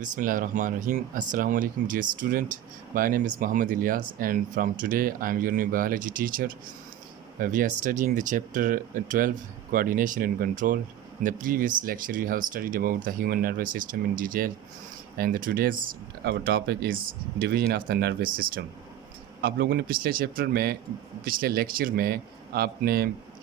Bismillahirrahmanirrahim. Assalamu alaikum, dear student. My name is Muhammad Ilyas, and from today I am your new biology teacher. We are studying the chapter 12, coordination and control. In the previous lecture, we have studied about the human nervous system in detail, and today's our topic is division of the nervous system. आप लोगों ने पिछले lecture में आपने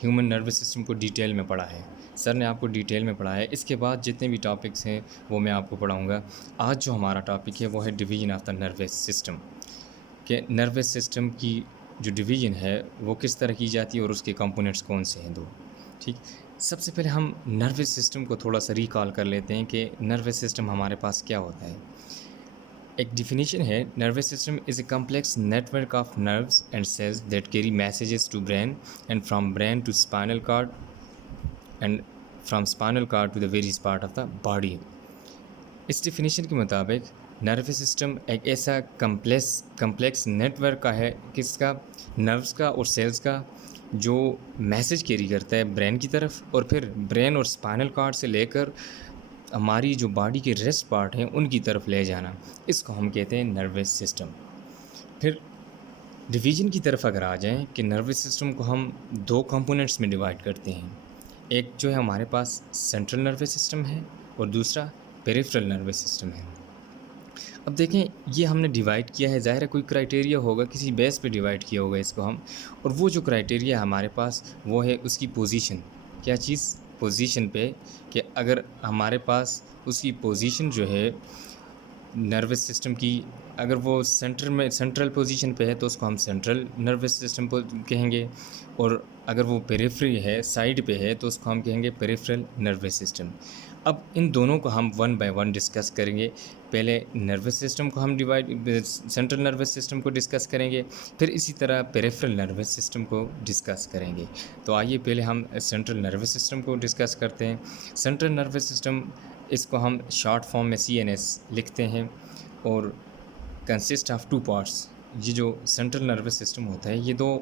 human nervous system को detail में पढ़ा है। सर ने आपको डिटेल में पढ़ाया है। इसके बाद जितने भी टॉपिक्स हैं वो मैं आपको पढ़ाऊँगा। आज जो हमारा टॉपिक है वो है division of the nervous system, कि नर्वस सिस्टम की जो डिवीजन है वो किस तरह की जाती है और उसके कंपोनेंट्स कौन से हैं दो। ठीक, सबसे पहले हम नर्वस सिस्टम को थोड़ा सा रिकॉल कर लेते हैं कि नर्वस सिस्टम हमारे पास क्या होता है। एक डिफिनीशन है, nervous system is a complex network of nerves and cells that carry messages to brain and from brain to spinal cord and from spinal cord to the various part of the body. इस definition के मुताबिक nervous system एक ऐसा complex network का है, किसका, nerves का और सेल्स का, जो मैसेज कैरी करता है ब्रेन की तरफ और फिर ब्रेन और स्पाइनल कार्ड से लेकर हमारी जो बॉडी के रेस्ट पार्ट हैं उनकी तरफ ले जाना, इसको हम कहते हैं नर्वस सिस्टम। फिर डिवीजन की तरफ अगर आ जाएं कि नर्वस सिस्टम को हम दो कंपोनेंट्स में डिवाइड करते हैं। एक जो है हमारे पास सेंट्रल नर्वस सिस्टम है और दूसरा पेरिफेरल नर्वस सिस्टम है। अब देखें, ये हमने डिवाइड किया है, ज़ाहिर है कोई क्राइटेरिया होगा, किसी बेस पे डिवाइड किया होगा इसको हम, और वो जो क्राइटेरिया हमारे पास वो है उसकी पोजीशन। क्या चीज़? पोजीशन पे, कि अगर हमारे पास उसकी पोजीशन जो है नर्वस सिस्टम की, अगर वो सेंट्रल पोजीशन पे है तो उसको हम सेंट्रल नर्वस सिस्टम को कहेंगे, और अगर वो पेरिफेरी है, साइड पे है, तो उसको हम कहेंगे पेरिफेरल नर्वस सिस्टम। अब इन दोनों को हम वन बाय वन डिस्कस करेंगे। पहले नर्वस सिस्टम को हम सेंट्रल नर्वस सिस्टम को डिस्कस करेंगे, फिर इसी तरह पेरिफेरल नर्वस सिस्टम को डिस्कस करेंगे। तो आइए पहले हम सेंट्रल नर्वस सिस्टम को डिस्कस करते हैं। सेंट्रल नर्वस सिस्टम, इसको हम शॉर्ट फॉर्म में CNS लिखते हैं और कंसिस्ट ऑफ टू पार्ट्स। ये जो सेंट्रल नर्वस सिस्टम होता है ये दो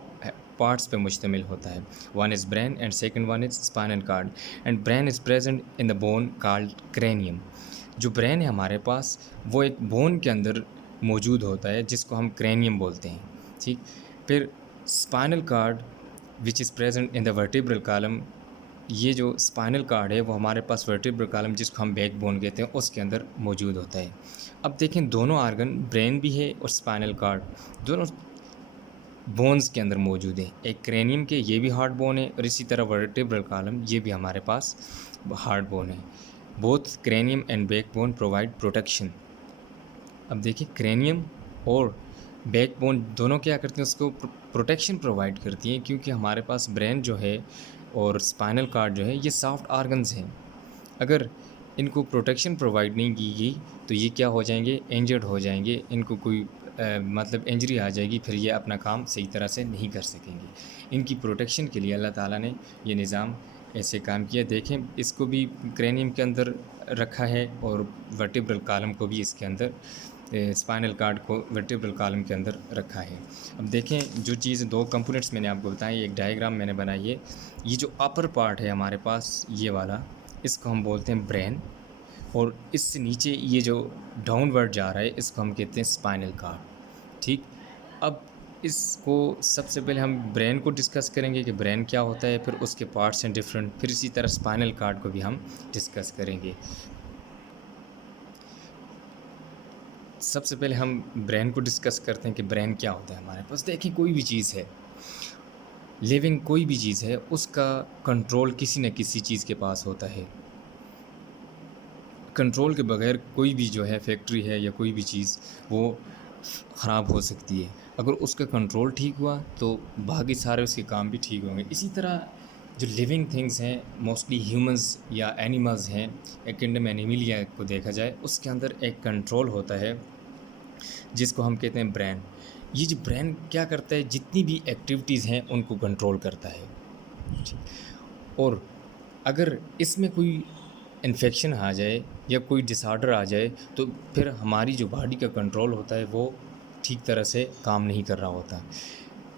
पार्ट्स पे मुश्तमिल होता है। One is brain and second one is spinal cord, and brain is present in the bone called cranium. जो ब्रेन है हमारे पास वो एक बोन के अंदर मौजूद होता है जिसको हम क्रेनियम बोलते हैं। ठीक, फिर spinal card which is present in the vertebral column. ये जो स्पाइनल कार्ड है वो हमारे पास वर्टिब्रल कॉलम, जिसको हम बैक बोन कहते हैं, उसके अंदर मौजूद होता है। अब देखें, दोनों आर्गन, ब्रेन भी है और स्पाइनल कार्ड, दोनों बोन्स के अंदर मौजूद है। एक क्रेनियम के ये भी हार्ड बोन है और इसी तरह वर्टिब्रल कॉलम ये भी हमारे पास हार्ड बोन है। Both cranium and back bone provide protection. अब देखिए, क्रेनियम और बैक बोन दोनों क्या करते हैं, उसको प्रोटेक्शन प्रोवाइड करती हैं, क्योंकि हमारे पास ब्रेन जो है और स्पाइनल कार्ड जो है ये सॉफ्ट आर्गन्स हैं। अगर इनको प्रोटेक्शन प्रोवाइड नहीं की गई तो ये क्या हो जाएंगे, इंजर्ड हो जाएंगे, इनको कोई मतलब इंजरी आ जाएगी, फिर ये अपना काम सही तरह से नहीं कर सकेंगे। इनकी प्रोटेक्शन के लिए अल्लाह ताला ने ये निज़ाम ऐसे काम किया। देखें, इसको भी क्रेनियम के अंदर रखा है और वर्टिब्रल कॉलम को भी इसके अंदर, स्पाइनल कार्ड को वर्टिब्रल कॉलम के अंदर रखा है। अब देखें, जो चीज़ दो कंपोनेंट्स मैंने आपको बताई, एक डायग्राम मैंने बनाई है। ये जो अपर पार्ट है हमारे पास ये वाला, इसको हम बोलते हैं ब्रेन, और इससे नीचे ये जो डाउनवर्ड जा रहा है इसको हम कहते हैं स्पाइनल कार्ड। ठीक, अब इसको सबसे पहले हम ब्रेन को डिस्कस करेंगे कि ब्रेन क्या होता है, फिर उसके पार्ट्स हैं डिफरेंट, फिर इसी तरह स्पाइनल कार्ड को भी हम डिस्कस करेंगे। सबसे पहले हम ब्रेन को डिस्कस करते हैं कि ब्रेन क्या होता है हमारे पास। देखिए, कोई भी चीज़ है, लिविंग कोई भी चीज़ है, उसका कंट्रोल किसी न किसी चीज़ के पास होता है। कंट्रोल के बगैर कोई भी जो है फैक्ट्री है या कोई भी चीज़ वो ख़राब हो सकती है। अगर उसका कंट्रोल ठीक हुआ तो बाकी सारे उसके काम भी ठीक होंगे। इसी तरह जो लिविंग थिंग्स हैं, मोस्टली ह्यूमंस या एनिमल्स हैं, एक किंगडम एनिमलिया को देखा जाए, उसके अंदर एक कंट्रोल होता है जिसको हम कहते हैं ब्रेन। ये जो ब्रेन क्या करता है, जितनी भी एक्टिविटीज़ हैं उनको कंट्रोल करता है। और अगर इसमें कोई इन्फेक्शन आ जाए या कोई डिसऑर्डर आ जाए तो फिर हमारी जो बॉडी का कंट्रोल होता है वो ठीक तरह से काम नहीं कर रहा होता।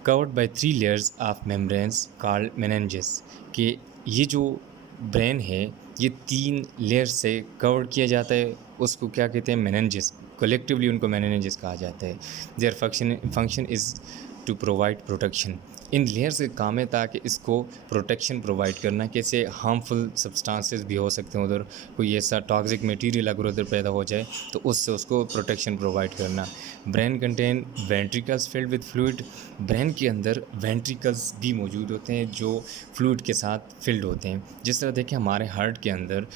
Covered by 3 layers of membranes called meninges, कि ये जो ब्रेन है ये 3 लेयर से कवर किया जाता है, उसको क्या कहते हैं, मेनिन्जेस। कलेक्टिवली उनको मेनिन्जेस कहा जाता है। Their function is to provide protection. इन लेयर्स का काम है ताकि इसको प्रोटेक्शन प्रोवाइड करना, कैसे हार्मफुल सब्सटेंसेस भी हो सकते हैं उधर, कोई ऐसा टॉक्सिक मटेरियल अगर उधर पैदा हो जाए तो उससे उसको प्रोटेक्शन प्रोवाइड करना। Brain contain ventricles filled with fluid. Brain के अंदर वेंट्रिकल्स भी मौजूद होते हैं जो फ्लूइड के साथ फिल्ड होते हैं। जिस तरह देखें हमारे हार्ट के अंदर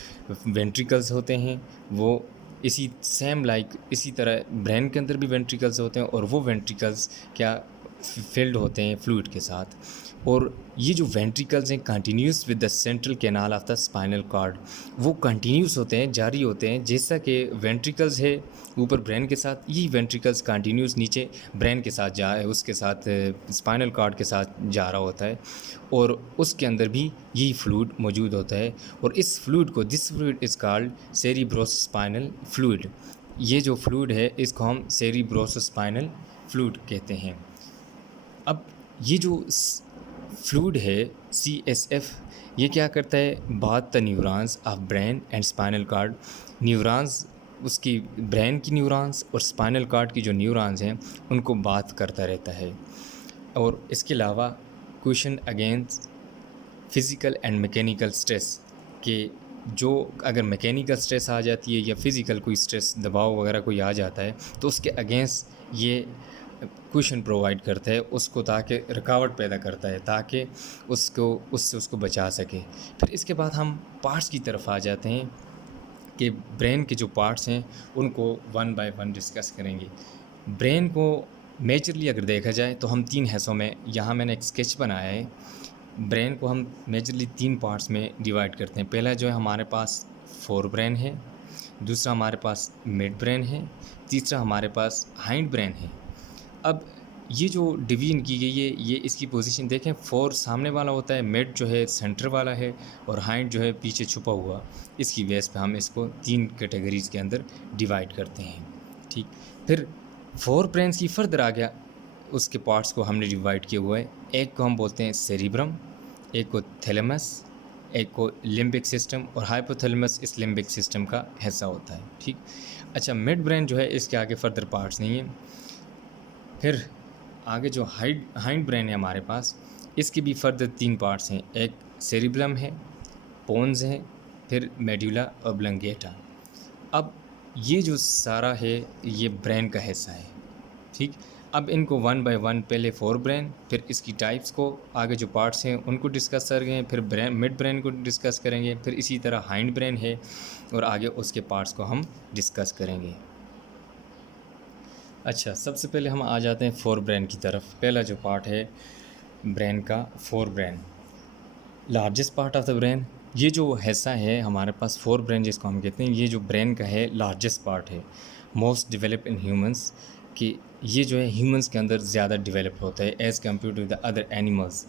वेंट्रिकल्स होते हैं, वो इसी सेम इसी तरह ब्रेन के अंदर भी वेंट्रिकल्स होते हैं, और वो वेंट्रिकल्स क्या फिल्ड होते हैं फ्लूइड के साथ। और ये जो वेंट्रिकल्स हैं continuous with the central canal of the spinal cord, वो कंटिन्यूस होते हैं, जारी होते हैं। जैसा कि वेंट्रिकल्स है ऊपर ब्रेन के साथ, यही वेंट्रिकल्स कंटिन्यूस नीचे ब्रेन के साथ उसके साथ स्पाइनल कॉर्ड के साथ जा रहा होता है, और उसके अंदर भी यही फ्लूइड मौजूद होता है। और इस फ्लूइड को, this fluid is called cerebrospinal fluid. ये जो फ्लूइड है इसको हम सेरिब्रोस्पाइनल फ्लूइड कहते हैं। अब ये जो फ्लूइड है CSF, ये क्या करता है, बात the neurons of brain and spinal cord. Neurons, उसकी ब्रेन की न्यूरॉन्स और स्पाइनल कॉर्ड की जो न्यूरॉन्स हैं उनको बात करता रहता है। और इसके अलावा question against physical and mechanical stress, के जो अगर मैकेनिकल स्ट्रेस आ जाती है या फिज़िकल कोई स्ट्रेस, दबाव वगैरह कोई आ जाता है तो उसके अगेंस्ट ये क्वेश्चन प्रोवाइड करता है उसको, ताकि रुकावट पैदा करता है, ताकि उससे बचा सके। फिर इसके बाद हम पार्ट्स की तरफ आ जाते हैं कि ब्रेन के जो पार्ट्स हैं उनको वन बाय वन डिस्कस करेंगे। ब्रेन को मेजरली अगर देखा जाए तो हम 3 हिस्सों में, यहाँ मैंने एक स्केच बनाया है, ब्रेन को हम मेजरली 3 पार्ट्स में डिवाइड करते हैं। पहला जो है हमारे पास फोर ब्रेन है, दूसरा हमारे पास मिड ब्रेन है, तीसरा हमारे पास हाइंड ब्रेन है। अब ये जो डिवीजन की गई है, ये इसकी पोजीशन देखें, फोर सामने वाला होता है, मिड जो है सेंटर वाला है, और हाइंड जो है पीछे छुपा हुआ। इसकी बेस पे हम इसको 3 कैटेगरीज़ के अंदर डिवाइड करते हैं। ठीक, फिर फोर ब्रेन्स की फर्दर आ गया, उसके पार्ट्स को हमने डिवाइड किया हुआ है। एक को हम बोलते हैं सेरिब्रम, एक को थैलेमस, एक को लिम्बिक सिस्टम, और हाइपोथैलेमस इस लिम्बिक सिस्टम का हिस्सा होता है। ठीक, अच्छा, मिड ब्रेन जो है इसके आगे फर्दर पार्ट्स नहीं है। फिर आगे जो हाइंड ब्रेन है हमारे पास, इसके भी फर्दर 3 पार्ट्स हैं, एक सेरिब्रम है, पोन्स है, फिर मेडुला ऑब्लंगेटा। अब ये जो सारा है ये ब्रेन का हिस्सा है। ठीक, अब इनको वन बाय वन, पहले फोर ब्रेन, फिर इसकी टाइप्स को, आगे जो पार्ट्स हैं उनको डिस्कस करेंगे, फिर मिड ब्रेन को डिस्कस करेंगे, फिर इसी तरह हाइंड ब्रेन है और आगे उसके पार्ट्स को हम डिस्कस करेंगे। अच्छा, सबसे पहले हम आ जाते हैं फोर ब्रेन की तरफ। पहला जो पार्ट है ब्रेन का, fore brain, largest part of the brain. ये जो हिस्सा है हमारे पास फोर ब्रेन जिसको हम कहते हैं, ये जो ब्रेन का है लार्जेस्ट पार्ट है, मोस्ट डेवलप इन ह्यूमंस, कि ये जो है ह्यूमंस के अंदर ज़्यादा डेवलप होता है as compared to the other animals,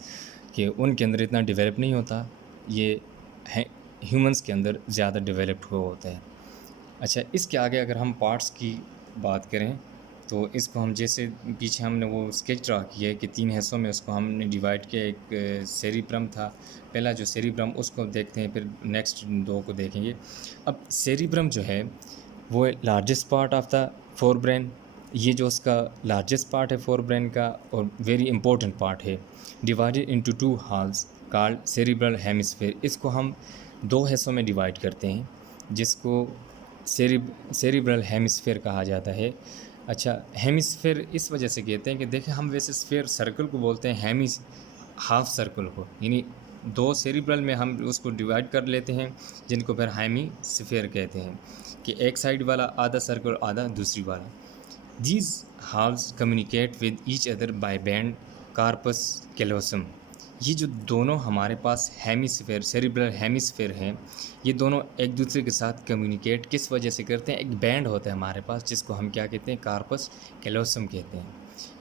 कि उनके अंदर इतना डेवलप नहीं होता, ये है ह्यूमंस के अंदर ज़्यादा डेवलप्ड हुआ होता है। अच्छा, इसके आगे अगर हम पार्ट्स की बात करें तो इसको हम, जैसे पीछे हमने वो स्केच ड्रा किया है कि 3 हिस्सों में उसको हमने डिवाइड किया। एक सेरिब्रम था, पहला जो सेरिब्रम, उसको देखते हैं, फिर नेक्स्ट 2 को देखेंगे। अब सेरिब्रम जो है वो largest part of the forebrain, ये जो उसका लार्जेस्ट पार्ट है फोर ब्रेन का और वेरी इंपॉर्टेंट पार्ट है, divided into 2 halves called cerebral hemisphere. इसको हम 2 हिस्सों में डिवाइड करते हैं जिसको सेरिब्रल हेमिस्फीयर कहा जाता है। अच्छा, हेमिस्फीयर इस वजह से कहते हैं कि देखें, हम वैसे स्फीयर सर्कल को बोलते हैं, हेमिस हाफ सर्कल को, यानी 2 सेरिब्रल में हम उसको डिवाइड कर लेते हैं, जिनको फिर हेमिस्फीयर कहते हैं, कि एक साइड वाला आधा सर्कल, आधा दूसरी वाला। These halves communicate with each other by band corpus callosum. ये जो दोनों हमारे पास हेमिस्फीयर, सेरिब्रल हेमिस्फीयर हैं, ये दोनों एक दूसरे के साथ कम्युनिकेट किस वजह से करते हैं, एक बैंड होता है हमारे पास जिसको हम क्या कहते हैं, कार्पस कैलोसम कहते हैं।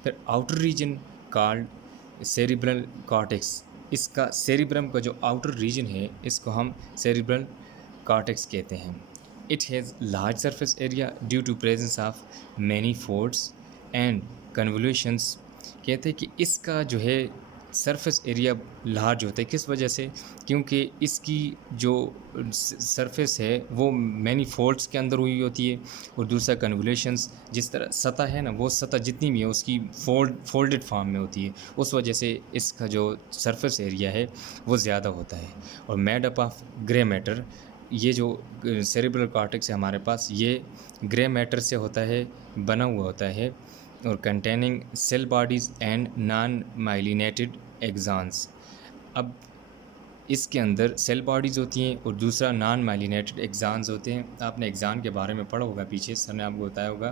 फिर outer reason called cerebral cortex, इसका सेरिब्रम का जो आउटर रीजन है इसको हम सेरिब्रल कॉर्टेक्स कहते हैं। It has large surface area due to presence of many folds and convolutions. कहते हैं कि इसका जो है सरफेस एरिया लार्ज होता है। किस वजह से? क्योंकि इसकी जो सरफेस है वो मैनी फोल्ड्स के अंदर हुई होती है, और दूसरा कन्वोल्यूशंस, जिस तरह सतह है ना, वो सतह जितनी भी है उसकी फोल्डेड फॉर्म में होती है, उस वजह से इसका जो सरफेस एरिया है वो ज़्यादा होता है। और made up of grey matter, ये जो सेरेब्रल कॉर्टेक्स है हमारे पास, ये ग्रे मैटर से होता है, बना हुआ होता है, और containing cell bodies and non myelinated axons. अब इसके अंदर सेल बॉडीज़ होती हैं और दूसरा नॉन माइलिनेटेड एक्सॉन्स होते हैं। आपने एक्सॉन के बारे में पढ़ा होगा, पीछे सर ने आपको बताया होगा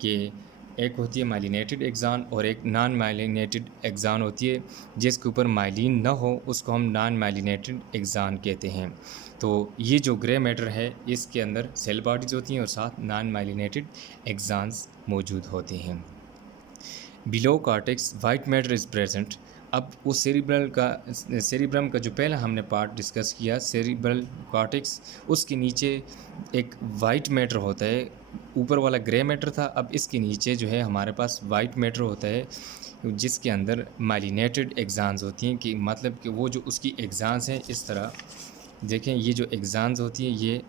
कि एक होती है माइलिनेटेड एक्सॉन और एक नॉन माइलिनेटेड एक्सॉन होती है। जिसके ऊपर माइलिन ना हो उसको हम नॉन माइलिनेटेड एक्सॉन कहते हैं। तो ये जो ग्रे मैटर है इसके अंदर सेल बॉडीज़ होती हैं और साथ नॉन माइलिनेटेड एक्सॉन्स मौजूद होते हैं। Below cortex white matter is present. अब वो सेरिब्रम का जो पहला हमने पार्ट डिस्कस किया, सेरिब्रल कॉर्टेक्स, उसके नीचे एक वाइट मैटर होता है। ऊपर वाला ग्रे मैटर था, अब इसके नीचे जो है हमारे पास वाइट मैटर होता है, जिसके अंदर माइलिनेटेड एक्सॉन्स होती हैं। कि मतलब कि वो जो उसकी एक्सॉन्स हैं, इस तरह देखें, ये जो एक्सॉन्स होती हैं ये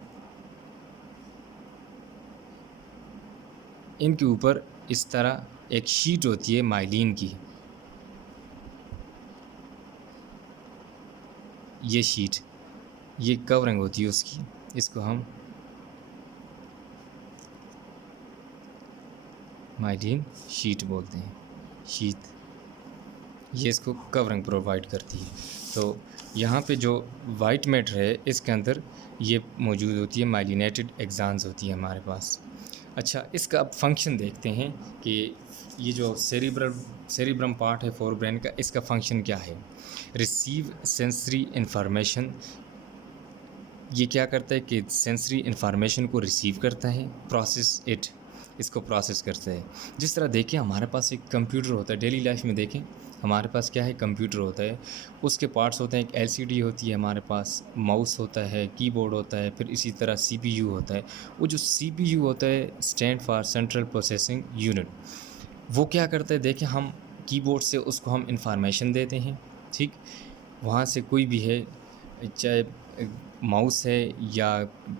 इनके ऊपर इस तरह एक शीट होती है माइलिन की, ये शीट, ये कवरिंग होती है उसकी, इसको हम माइलिन शीट बोलते हैं। शीट ये इसको कवरिंग प्रोवाइड करती है। तो यहाँ पे जो वाइट मैटर है इसके अंदर ये मौजूद होती है, माइलिनेटेड एक्सॉन्स होती है हमारे पास। अच्छा, इसका अब फंक्शन देखते हैं कि ये जो सेरिब्रम पार्ट है फोर ब्रेन का, इसका फंक्शन क्या है। रिसीव सेंसरी इंफॉर्मेशन, ये क्या करता है कि सेंसरी इंफॉर्मेशन को रिसीव करता है, प्रोसेस इट, इसको प्रोसेस करता है। जिस तरह देखें हमारे पास एक कंप्यूटर होता है, डेली लाइफ में देखें हमारे पास क्या है, कंप्यूटर होता है, उसके पार्ट्स होते हैं, एक एलसीडी होती है हमारे पास, माउस होता है, कीबोर्ड होता है, फिर इसी तरह सीपीयू होता है। वो जो सीपीयू होता है stand for central processing unit, वो क्या करता है, देखें हम कीबोर्ड से उसको हम इंफॉर्मेशन देते हैं, ठीक, वहाँ से कोई भी है, चाहे माउस है या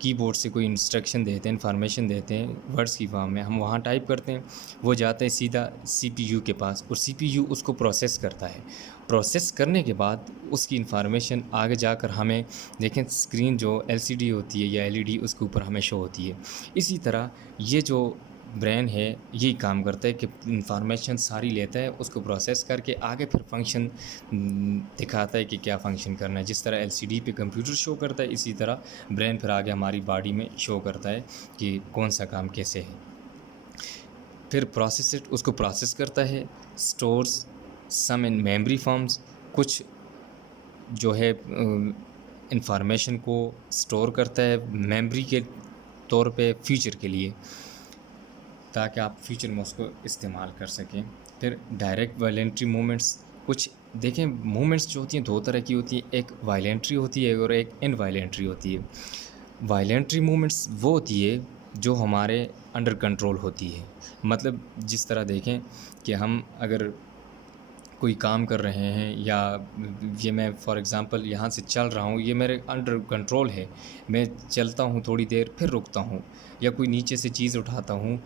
कीबोर्ड से कोई इंस्ट्रक्शन देते हैं, इन्फॉर्मेशन देते हैं वर्ड्स की फॉर्म में, हम वहाँ टाइप करते हैं, वो जाते हैं सीधा सीपीयू के पास और सीपीयू उसको प्रोसेस करता है। प्रोसेस करने के बाद उसकी इन्फॉर्मेशन आगे जाकर हमें देखें स्क्रीन जो एलसीडी होती है या एलईडी उसके ऊपर हमें शो होती है। इसी तरह ये जो ब्रेन है यही काम करता है कि इंफॉर्मेशन सारी लेता है, उसको प्रोसेस करके आगे फिर फंक्शन दिखाता है कि क्या फंक्शन करना है। जिस तरह एलसीडी पे कंप्यूटर शो करता है, इसी तरह ब्रेन फिर आगे हमारी बॉडी में शो करता है कि कौन सा काम कैसे है। फिर प्रोसेस इट, उसको प्रोसेस करता है, stores some in memory forms, कुछ जो है इंफॉर्मेशन को स्टोर करता है मेमोरी के तौर पे फ्यूचर के लिए, ताकि आप फ्यूचर में उसको इस्तेमाल कर सकें। फिर डायरेक्ट वायलेंट्री मूवमेंट्स, कुछ देखें मूवमेंट्स जो होती हैं दो तरह की होती हैं, एक वायलेंट्री होती है और एक इनवायलेंट्री होती है। वायलेंट्री मूवमेंट्स वो होती है जो हमारे अंडर कंट्रोल होती है। मतलब जिस तरह देखें कि हम अगर कोई काम कर रहे हैं, या ये मैं फॉर एग्ज़ाम्पल यहाँ से चल रहा हूँ, ये मेरे अंडर कंट्रोल है, मैं चलता हूँ थोड़ी देर फिर रुकता हूँ, या कोई नीचे से चीज़ उठाता हूँ,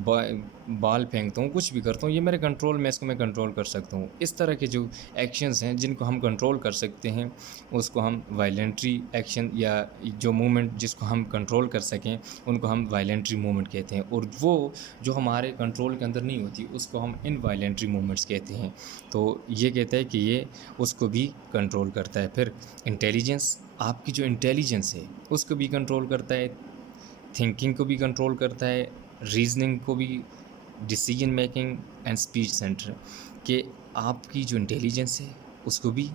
बाल फेंकता हूँ, कुछ भी करता हूँ, ये मेरे कंट्रोल में, इसको मैं कंट्रोल कर सकता हूँ। इस तरह के जो एक्शंस हैं जिनको हम कंट्रोल कर सकते हैं उसको हम वायलेंट्री एक्शन, या जो मूवमेंट जिसको हम कंट्रोल कर सकें उनको हम वायलेंट्री मूवमेंट कहते हैं। और वो जो हमारे कंट्रोल के अंदर नहीं होती उसको हम इनवायलेंट्री मूवमेंट्स कहते हैं। तो ये कहता है कि ये उसको भी कंट्रोल करता है। फिर इंटेलिजेंस, आपकी जो इंटेलिजेंस है उसको भी कंट्रोल करता है, थिंकिंग को भी कंट्रोल करता है, रीजनिंग को भी, decision making and speech centre, कि आपकी जो इंटेलिजेंस है उसको भी,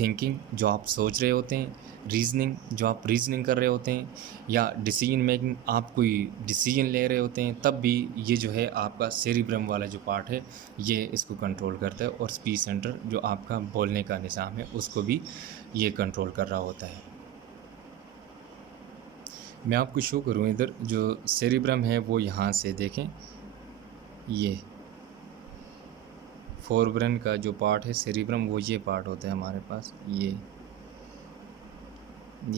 थिंकिंग जो आप सोच रहे होते हैं, रीजनिंग जो आप रीजनिंग कर रहे होते हैं, या डिसीजन मेकिंग आप कोई डिसीजन ले रहे होते हैं, तब भी ये जो है आपका सेरिब्रम वाला जो पार्ट है ये इसको कंट्रोल करता है। और स्पीच सेंटर जो आपका बोलने का निज़ाम है उसको भी ये कंट्रोल कर रहा होता है। मैं आपको शो करूँ, इधर जो सेरिब्रम है वो यहाँ से देखें, ये फोरब्रेन का जो पार्ट है सेरिब्रम, वो ये पार्ट होता है हमारे पास, ये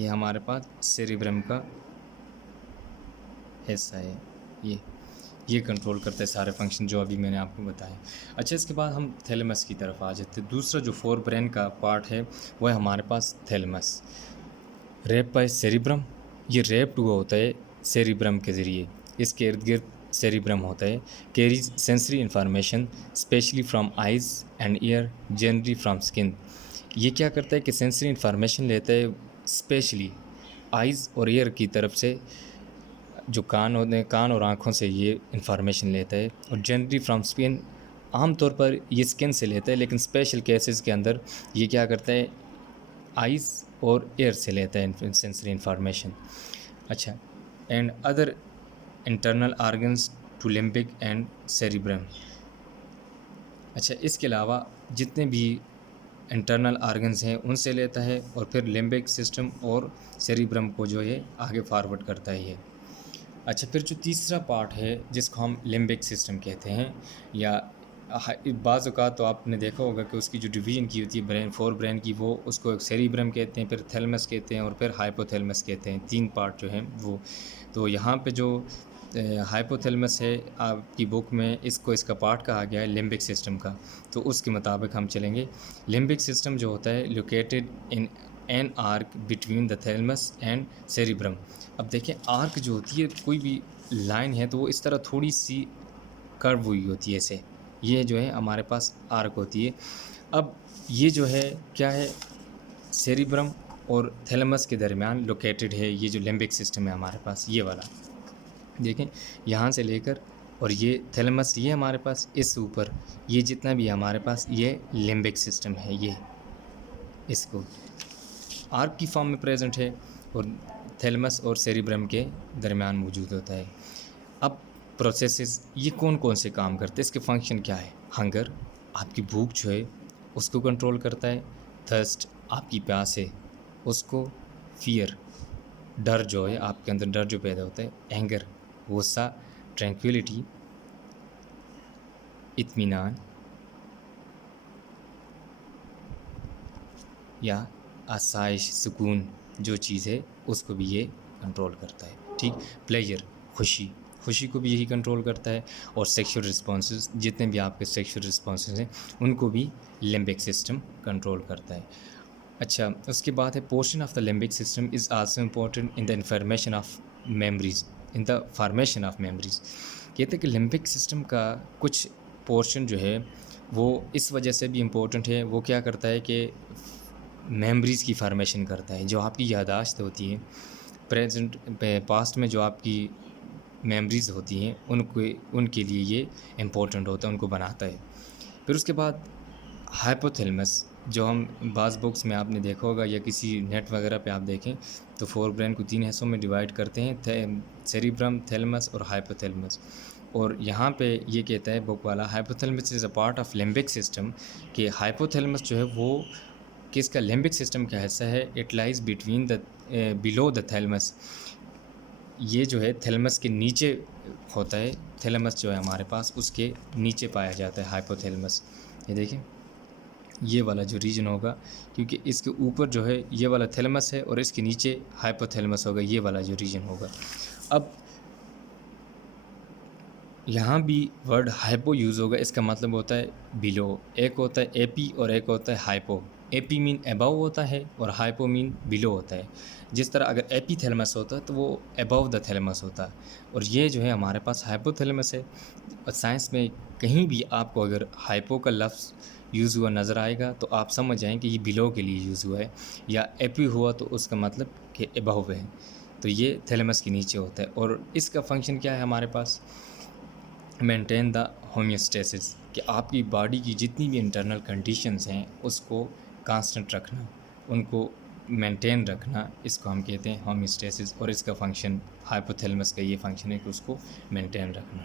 हमारे पास सेरिब्रम का हिस्सा है। ये कंट्रोल करता है सारे फंक्शन जो अभी मैंने आपको बताए। अच्छा, इसके बाद हम थैलेमस की तरफ आ जाते हैं। दूसरा जो फोरब्रेन का पार्ट है वो है हमारे पास थैलेमस, रैप बाय सेरिब्रम। ये रैप्ड हुआ होता है सेरिब्रम के ज़रिए, इसके इर्द गिर्द सेरिब्रम होता है। Carries sensory information specially from eyes and year, generally from skin. ये क्या करता है कि सेंसरी इंफॉर्मेशन लेता है स्पेशली आइज़ और ईयर की तरफ से, जो कान होते हैं, कान और आँखों से ये इंफॉर्मेशन लेता है। और जनरली फ्रॉम स्किन, आमतौर पर ये स्किन से लेता है, लेकिन स्पेशल केसेस के अंदर ये क्या करता है, आइज़ और एयर से लेता है सेंसरी इंफॉर्मेशन। अच्छा, and other internal organs to limbic and cerebrum. अच्छा, इसके अलावा जितने भी इंटरनल ऑर्गन्स हैं उनसे लेता है, और फिर लिम्बिक सिस्टम और सेरिब्रम को जो है आगे फॉरवर्ड करता है ये। अच्छा, फिर जो तीसरा पार्ट है जिसको हम लिम्बिक सिस्टम कहते हैं, या बाज़ औक़ात तो आपने देखा होगा कि उसकी जो डिवीज़न की होती है ब्रेन, फोर ब्रेन की, वो उसको सेरिब्रम कहते हैं, फिर थैलेमस कहते हैं, और फिर हाइपोथैलेमस कहते हैं। 3 पार्ट जो हैं वो। तो यहाँ पे जो हाइपोथैलेमस है आपकी बुक में, इसका पार्ट कहा गया है लिम्बिक सिस्टम का, तो उसके मुताबिक हम चलेंगे। लिम्बिक सिस्टम जो होता है located in an arc between the thalamus and cerebrum. अब देखें, आर्क जो होती है, कोई भी लाइन है तो वो इस तरह थोड़ी सी कर्व हुई होती है ऐसे, ये जो है हमारे पास आर्क होती है। अब ये जो है क्या है, सेरिब्रम और थैलेमस के दरमियान लोकेटेड है ये जो लिम्बिक सिस्टम है हमारे पास, ये वाला। देखें, यहाँ से लेकर और ये थैलेमस, ये हमारे पास इस ऊपर, ये जितना भी है हमारे पास, ये लिम्बिक सिस्टम है। ये इसको आर्क की फॉर्म में प्रेजेंट है और थैलेमस और सेरिब्रम के दरमियान मौजूद होता है। अब प्रोसेसेस ये कौन कौन से काम करते हैं, इसके फंक्शन क्या है। हंगर, आपकी भूख जो है उसको कंट्रोल करता है। थर्स्ट, आपकी प्यास है उसको। फियर, डर जो है आपके अंदर, डर जो पैदा होता है। एंगर, गुस्सा। ट्रैंक्विलिटी, इत्मीनान या आसाइश, सुकून जो चीज़ है उसको भी ये कंट्रोल करता है। ठीक। प्लेजर, खुशी को भी यही कंट्रोल करता है। और सेक्सुअल रिस्पॉन्सेज, जितने भी आपके सेक्सुअल रिस्पॉन्सेज हैं उनको भी लिम्बिक सिस्टम कंट्रोल करता है। अच्छा, उसके बाद है portion of the limbic system is also important in the information of memories, in the formation of memories. कहते हैं कि लिम्बिक सिस्टम का कुछ पोर्शन जो है वो इस वजह से भी इम्पोर्टेंट है, वो क्या करता है कि मेमोरीज़ की फॉर्मेशन करता है। जो आपकी याददाश्त होती है प्रेजेंट पास्ट में, जो आपकी मेमोरीज़ होती हैं उनके लिए ये इम्पोर्टेंट होता है, उनको बनाता है। फिर उसके बाद हाइपोथैलेमस, जो हम बाज़ बुक्स में आपने देखा होगा या किसी नेट वगैरह पे आप देखें तो फोर ब्रेन को 3 हिस्सों में डिवाइड करते हैं, सेरिब्रम, थैलेमस और हाइपोथैलेमस। और यहाँ पे ये कहता है बुक वाला, hypothalamus is a part of limbic system, कि हाइपोथैलेमस जो है वो किसका, लिम्बिक सिस्टम का हिस्सा है। It lies between the below the thalamus, ये जो है थैलेमस के नीचे होता है। थैलेमस जो है हमारे पास उसके नीचे पाया जाता है हाइपोथैलेमस। ये देखें, ये वाला जो रीजन होगा, क्योंकि इसके ऊपर जो है ये वाला थैलेमस है और इसके नीचे हाइपोथैलेमस होगा, ये वाला जो रीजन होगा। अब यहाँ भी वर्ड हाइपो यूज़ होगा, इसका मतलब होता है बिलो। एक होता है एपी और एक होता है हाइपो। एपी मीन अबव होता है और हाइपो मीन बिलो होता है। जिस तरह अगर एपी थैलेमस होता है तो वो अबव द थैलेमस होता है, और ये जो है हमारे पास हाइपोथैलेमस है। और साइंस में कहीं भी आपको अगर हाइपो का लफ्ज़ यूज़ हुआ नज़र आएगा तो आप समझ जाएँ कि ये बिलो के लिए यूज़ हुआ है, या एपी हुआ तो उसका मतलब कि अबव है। तो ये थैलेमस के नीचे होता है, और इसका फंक्शन क्या है हमारे पास, मेंटेन द होम्योस्टेसिस, कि आपकी बॉडी की जितनी भी इंटरनल कंडीशंस हैं उसको कांस्टेंट रखना, उनको मेंटेन रखना, इसको हम कहते हैं होम्योस्टेसिस। और इसका फंक्शन हाइपोथैलेमस का ये फंक्शन है कि उसको मेंटेन रखना।